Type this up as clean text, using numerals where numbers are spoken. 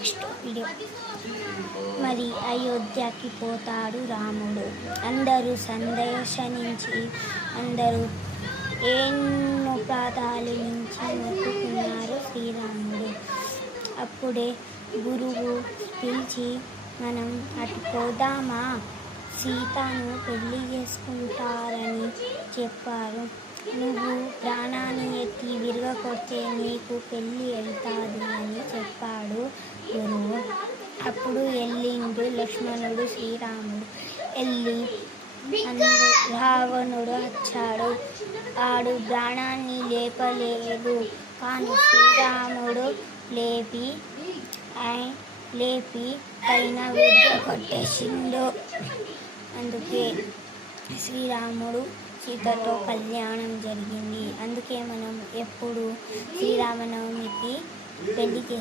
Next video. మరి అయోధ్యకి పోతాడు రాముడు. అందరూ సందర్శించి అందరూ ఎన్నో పాదాలు నుంచి మొక్కుకున్నారు శ్రీరాముడు. అప్పుడే గురువు పిలిచి, మనం అటు పోదామా, సీతను పెళ్లి చేసుకుంటారని చెప్పారు. నువ్వు ప్రాణాన్ని ఎత్తి విరగకొడితే నీకు పెళ్ళి వెళ్తాది అని చెప్పాడు గురువు. అప్పుడు వెళ్ళిండు లక్ష్మణుడు శ్రీరాముడు. వెళ్ళి రావణుడు వచ్చాడు. ఆడు ప్రాణాన్ని లేపలేదు, కానీ శ్రీరాముడు లేపి పైన విరగకొట్టేసిండు. అందుకే శ్రీరాముడు సీతతో కళ్యాణం జరిగింది. అందుకే మనం ఎప్పుడు శ్రీరామనవమికి పెళ్లి చేస్తాం.